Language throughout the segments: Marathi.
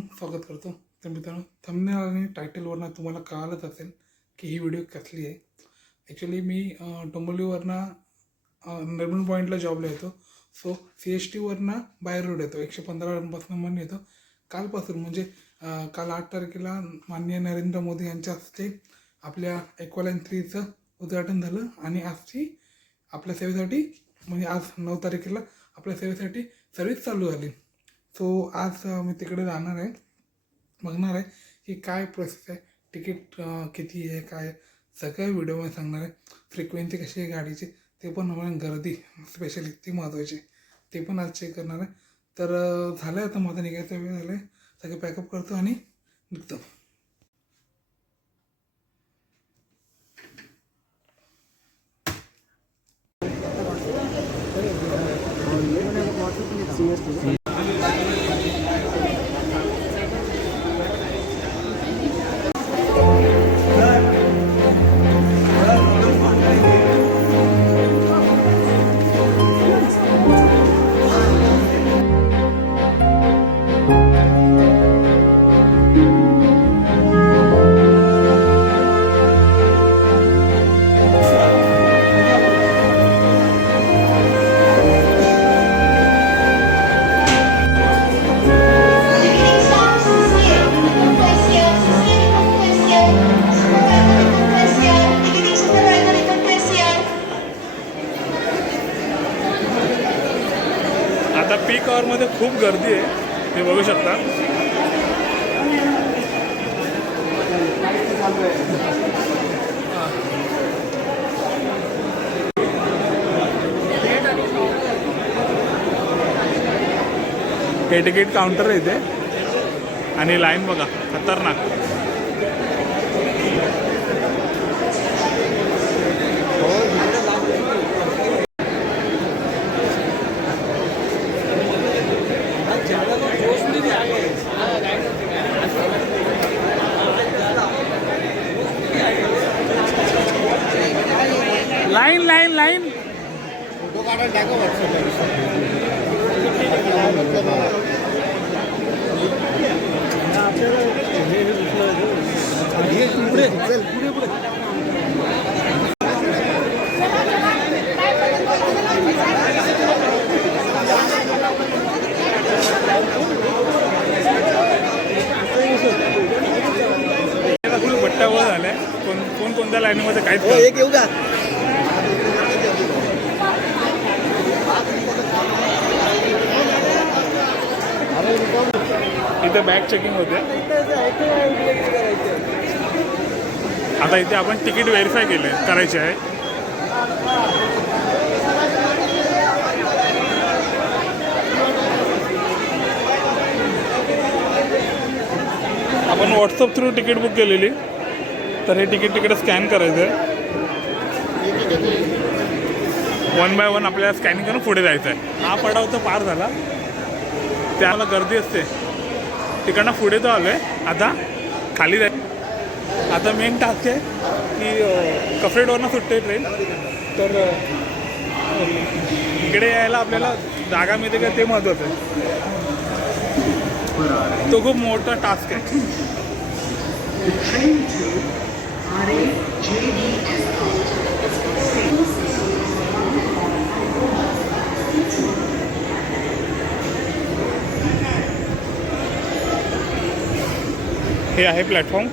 स्वागत करतो. तर मित्रांनो थंबनेल आणि टायटलवरनं तुम्हाला कळालंच असेल की ही व्हिडिओ कसली आहे. ॲक्च्युली मी अं, डोंबिवलीवरनं नर्मन पॉईंटला जॉबला येतो. सो सी एस टीवरनं बाहेर रोड येतो. एकशे पंधरापासून मन म्हणून येतो. कालपासून म्हणजे काल आठ तारखेला माननीय नरेंद्र मोदी यांच्या हस्ते आपल्या एक्वालाईन थ्रीचं उद्घाटन झालं. आणि आजची आपल्या सेवेसाठी म्हणजे आज नऊ तारखेला आपल्या सेवेसाठी सर्विस चालू झाली. सो आज मी तिकडे जाणार आहे. बघणार आहे की काय प्रोसेस आहे. तिकीट किती आहे काय सगळं व्हिडिओमध्ये सांगणार आहे. फ्रिक्वेन्सी कशी आहे गाडीची ते पण मला गर्दी स्पेशली ती महत्त्वाची ते पण आज चेक करणार आहे. तर झालं आहे आता माझं निघायचा वेळ झाला आहे सगळं पॅकअप करतो आणि निघतो. आता पीक आवरमध्ये खूप गर्दी आहे. ते बघू शकता. हे तिकीट काउंटर आहे इथे. आणि लाईन बघा खतरनाक लाईन लाईन लाईन झालाय. कोण कोण कोणत्या लाईनीमध्ये काहीच कळत एक येऊ का इथे बॅग चेकिंग होते. आता इथे आपण तिकीट व्हेरीफाय केले करायचे आहे. आपण व्हॉट्सअप थ्रू तिकीट बुक केलेली. तर हे तिकीट तिकडे स्कॅन करायचं आहे वन बाय वन आपल्याला स्कॅनिंग करून पुढे जायचं आहे हा पडाव तर पार झाला. त्याला गर्दी असते. तिकडनं पुढे तो आलो आहे आता खाली जाय आता मेन टास्क आहे की अं, कफरेडवरनं सुटते ट्रेन तर इकडे यायला आपल्याला जागा मिळते का ते महत्त्वाचं आहे. तो खूप मोठा टास्क आहे. हे आहे प्लॅटफॉर्म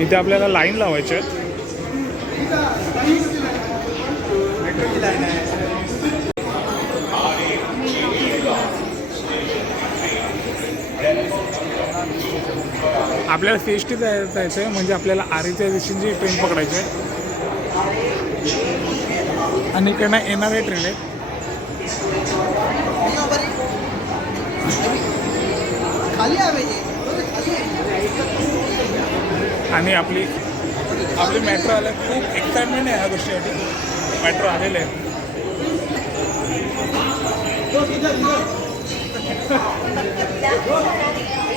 इथे आपल्याला लाईन लावायची आहे. आपल्याला सी एस टी जायचं आहे म्हणजे आपल्याला आरेच्या दिवशीची ट्रेन पकडायची आहे आणि इकडनं येणारे ट्रेन आहे. खाली आहे. आणि आपली आपली मेट्रो आल्या खूप एक्साइटमेंट आहे ह्या गोष्टीसाठी मेट्रो आलेले आहे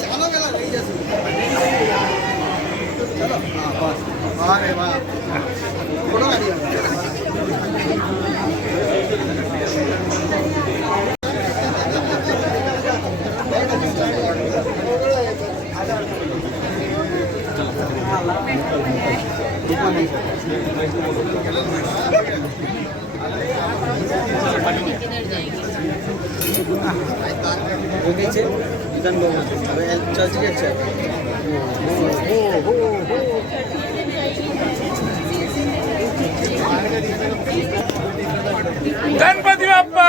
चला गेला नाही जास्त. चलो हा, बस. अरे वा. पुढं गाडी आहे. दोघीचे इथं बघू चर्चगेटचे गणपती बाप्पा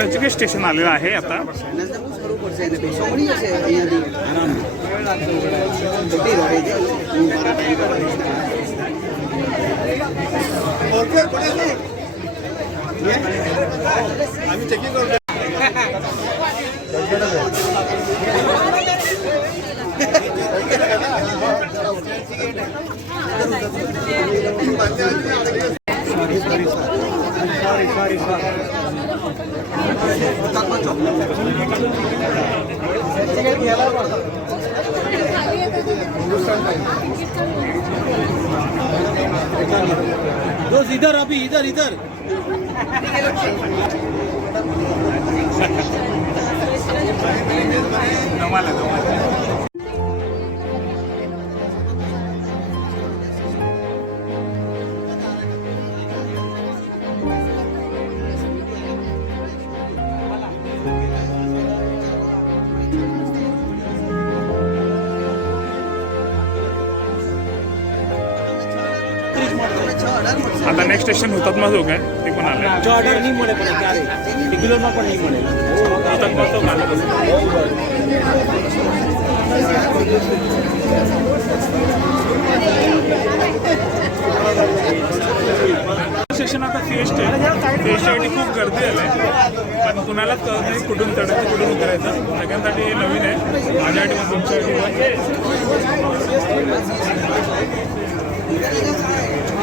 चर्चगेट स्टेशन आलेलं आहे आता. आम्ही चेकिंग इधर अभी इधर इधर। नेक्स्ट स्टेशन हुतात्मा चौक आहे ते पण आले છ અઢાર નહીં મળે પણ ક્યારે રેગ્યુલરમાં પણ નહીં મળે हुतात्मा चौक आलं स्टेशन आता C S T C S टीसाठी खूप गर्दी आली आहे पण कुणालाच कळत नाही कुठून चढायचं कुठून उतरायचं सगळ्यांसाठी हे नवीन आहे माझ्यासाठी पण तुमच्यासाठी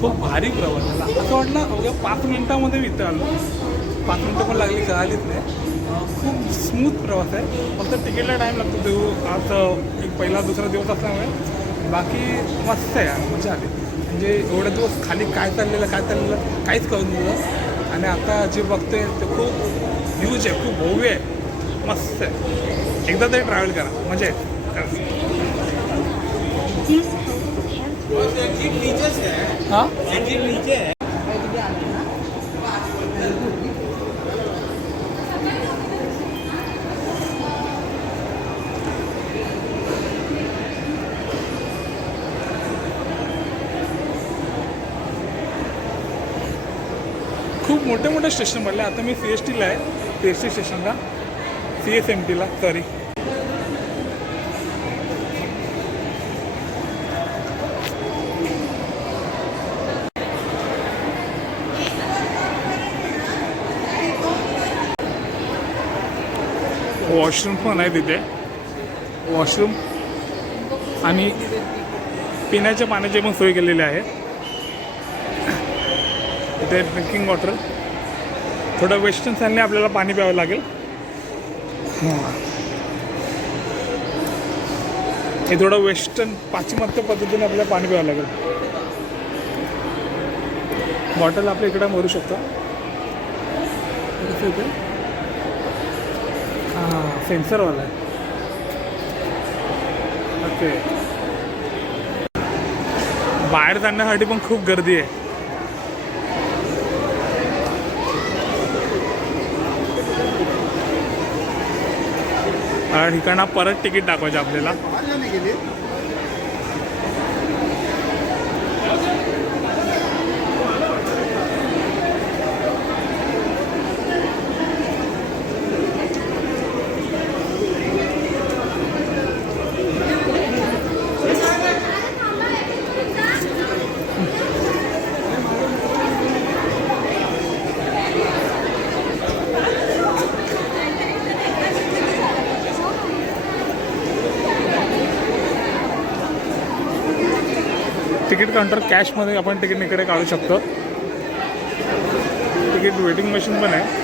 खूप भारी प्रवास झाला असं वाटलं अवघ्या पाच मिनिटामध्ये मी इथं आलो. पाच मिनटं पण लागली कळालीच नाही. अं, खूप स्मूथ प्रवास आहे. फक्त तिकीटला टाईम लागतो देऊ आज एक पहिला दुसरा दिवस असल्यामुळे. बाकी मस्त आहे यार मजा आली. म्हणजे एवढे दिवस खाली काय चाललेलं काय चाललेलं काहीच कळून दिलं आणि आता जे बघतोय ते खूप ह्यूज आहे खूप भव्य आहे. मस्त आहे. एकदा तरी ट्रॅव्हल करा. मजा आहे. हां खूप मोठे मोठे स्टेशन पडले आता मी सी एस टीला आहे. सी एस टी स्टेशनला. सी एस एम टीला सॉरी वॉशरूम पण आहे तिथे. वॉशरूम आणि पिण्याच्या पाण्याची पण सोय केलेली आहे. इथे ड्रिंकिंग वॉटर थोडं वेस्टर्न स्टाईलने आपल्याला पाणी प्यावं लागेल. हे थोडं वेस्टर्न पाश्चिमात्य पद्धतीने आपल्याला पाणी प्यावं लागेल. बॉटल आपल्या इकडं भरू शकतो. हां सेन्सरवाला आहे ओके बाहेर जाण्यासाठी पण खूप गर्दी आहे. ठिकाणा परत तिकीट दाखवायचं आपल्याला. तिकीट काउंटर कॅशमध्ये आपण तिकीट इकडे काढू शकतो. तिकीट वेटिंग मशीन पण आहे.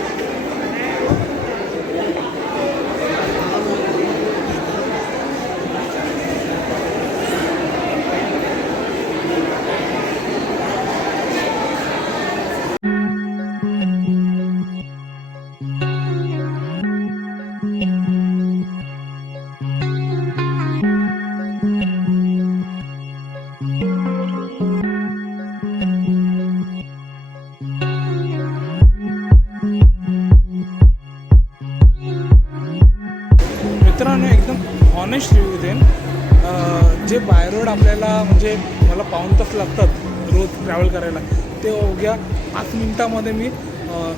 रोड आपल्याला म्हणजे मला पाऊन तास लागतात रोज ट्रॅव्हल करायला. ते हो अवघ्या पाच मिनटामध्ये मी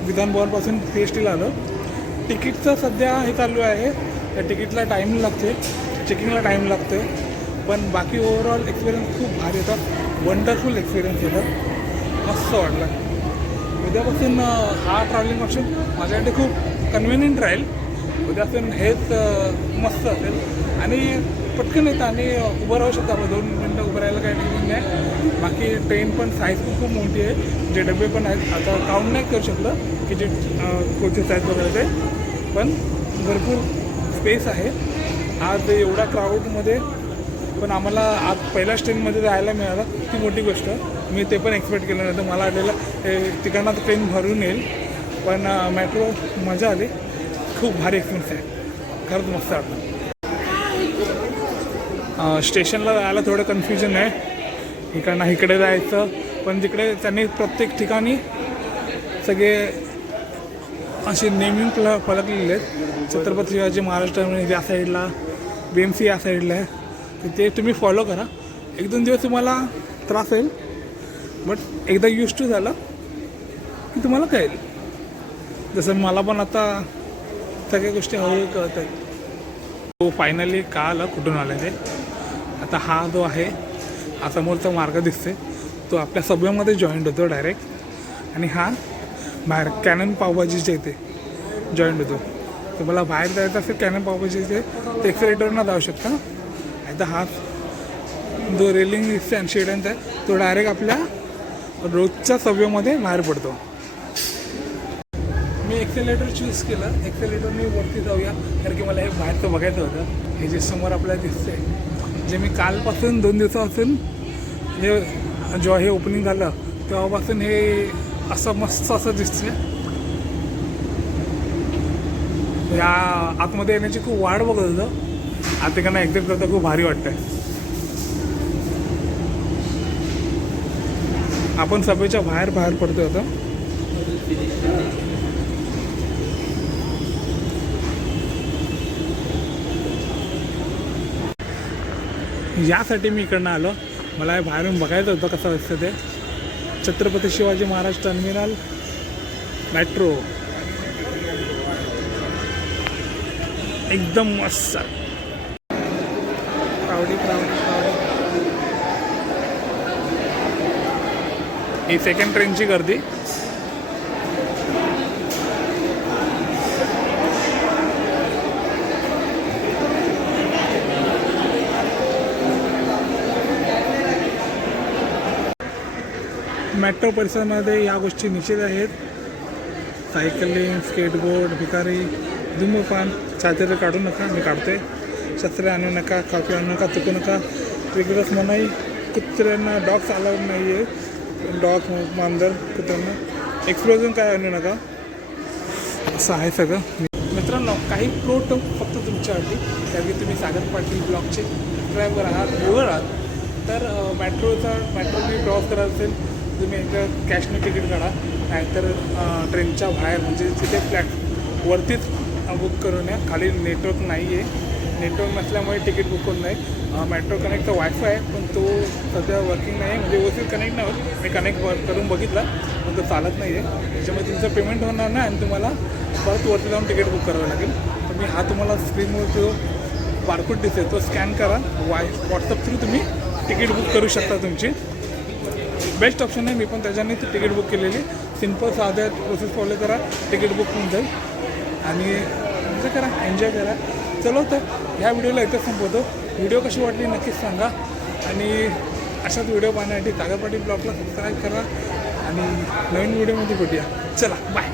विधान भवनपासून सी एस टीला आलो. तिकीटचं सध्या हे चालू आहे. त्या तिकीटला टाईम लागते. चेकिंगला टाईम लागते. पण बाकी ओव्हरऑल एक्सपिरियन्स खूप भारी येतात. वंडरफुल एक्सपिरियन्स येतात. मस्त वाटला. उद्यापासून हा ट्रॅव्हलिंग ऑप्शन माझ्यासाठी खूप कन्व्हिनियंट राहील. उद्यापासून हेच मस्त असेल. आणि पटकन येतं आणि उभं राहू शकतो आपण. दोन मिनटं उभं राहायला काही टेन्शन नाही बाकी ट्रेन पण साईज पण खूप मोठी आहे. जे डबे पण आहेत आता काउंट नाही करू शकलं की जे कोचेस आहेत वगैरे ते. पण भरपूर स्पेस आहे. आज एवढ्या क्राऊडमध्ये पण आम्हाला आज पहिल्याच ट्रेनमध्ये जायला मिळालं. ती मोठी गोष्ट. मी ते पण एक्सपेक्ट केलं नव्हतं मला वाटलेलं तिकडनं तर ट्रेन भरून येईल. पण मेट्रो मजा आली. खूप भारी एक्सपिरियन्स आहे. खरंच मस्त वाटलं. स्टेशनला जायला थोडं कन्फ्युजन आहे. इकडनं इकडे जायचं. पण तिकडे त्यांनी प्रत्येक ठिकाणी सगळे असे नेमिंग फल फलक लिहिले आहेत. छत्रपती शिवाजी महाराज या साईडला बी एम सी या साईडला आहे. तर ते तुम्ही फॉलो करा. एक दोन दिवस तुम्हाला त्रास होईल बट एकदा यूज टू झालं की तुम्हाला कळेल. जसं मला पण आता सगळ्या गोष्टी हळूहळू कळत आहेत. हो, तो फायनली का आलं? कुठून आलं ते? आता हा जो आहे हा समोरचा मार्ग दिसते तो आपल्या सबवेमध्ये जॉईंट होतो डायरेक्ट आणि हा बाहेर कॅनन पावभाजीच्या इथे जॉईंट होतो. तर मला बाहेर जायचं असेल कॅनन पावभाजी इथे तर जाऊ शकता आता हा जो रेलिंग दिसते आणि शेडांचा आहे तो डायरेक्ट आपल्या रोजच्या सबवेमध्ये बाहेर पडतो. मी एक्सेलेटर चूज केलं. एक्सेलेटरने वरती जाऊया. कारण की मला हे बाहेरचं बघायचं होतं. हे जे समोर आपल्याला दिसते जे मी कालपासून दोन दिवसापासून हे जेव्हा हे ओपनिंग झालं तेव्हापासून हे असं मस्त असं दिसतं या आतमध्ये येण्याची खूप वाढ बघत होतं. आता त्यांना एक्झिट करता खूप भारी वाटतंय. आपण सभेच्या बाहेर बाहेर पडतोय आता. यासाठी मी इकडनं आलो. मला हे बाहेरून बघायचं होतं कसं असतं ते. छत्रपती शिवाजी महाराज टर्मिनल मेट्रो एकदम मस्त. प्रावडी प्रावडी प्रावडी ही सेकंड ट्रेनची गर्दी. मेट्रो परिसरामध्ये या गोष्टी निषेध आहेत. सायकलिंग स्केटबोर्ड भिकारी धूमपान चादर काढू नका मी काढते शस्त्रे आणू नका कापी आणू नका चुकू नका. वेगळंच मनाई कुत्र्यांना डॉग्स अलाउड नाही आहे डॉग मांजर कुत्र्यांना. एक्सप्लोजन काय आणू नका. असं आहे सगळं. मित्रांनो काही प्रो टर्म फक्त तुमच्यासाठी. कारण की तुम्ही सागर पाटील ब्लॉगचे सबस्क्रायबर आहात व्ह्युअर आहात. तर मेट्रोचा मेट्रोने क्रॉस करायला असेल तुम्ही एकदा कॅशने तिकीट काढा नाहीतर ट्रेनच्या बाहेर म्हणजे तिथे फ्लॅट वरतीच बुक करून या. खाली नेटवर्क नाही आहे नेटवर्क नसल्यामुळे तिकीट बुक होत नाही. मेट्रो कनेक्टचा वायफाय आहे पण तो सध्या वर्किंग नाही आहे म्हणजे व्यवस्थित कनेक्ट नाही होत. मी कनेक्ट करून बघितला पण तो चालत नाही आहे त्याच्यामुळे तुमचं पेमेंट होणार नाही आणि तुम्हाला परत वरती जाऊन तिकीट बुक करावं लागेल. तर मी हा तुम्हाला स्क्रीनवर जो बारकोड दिसेल तो स्कॅन करा. वाय व्हॉट्सअप थ्रू तुम्ही तिकीट बुक करू शकता तुमची. बेस्ट ऑप्शन आहे मी पण त्याच्याने ती तिकीट बुक केलेली. सिंपल साध्या प्रोसेस फॉलो करा तिकीट बुक होऊन जाईल. आणि म्हणजे करा एन्जॉय करा. चलो तर ह्या व्हिडिओला इथं संपवतो. व्हिडिओ कशी वाटली नक्कीच सांगा. आणि अशाच व्हिडिओ पाहण्यासाठी कागदपाटी ब्लॉगला सबस्क्राईब करा. आणि नवीन व्हिडिओमध्ये भेटूया. चला बाय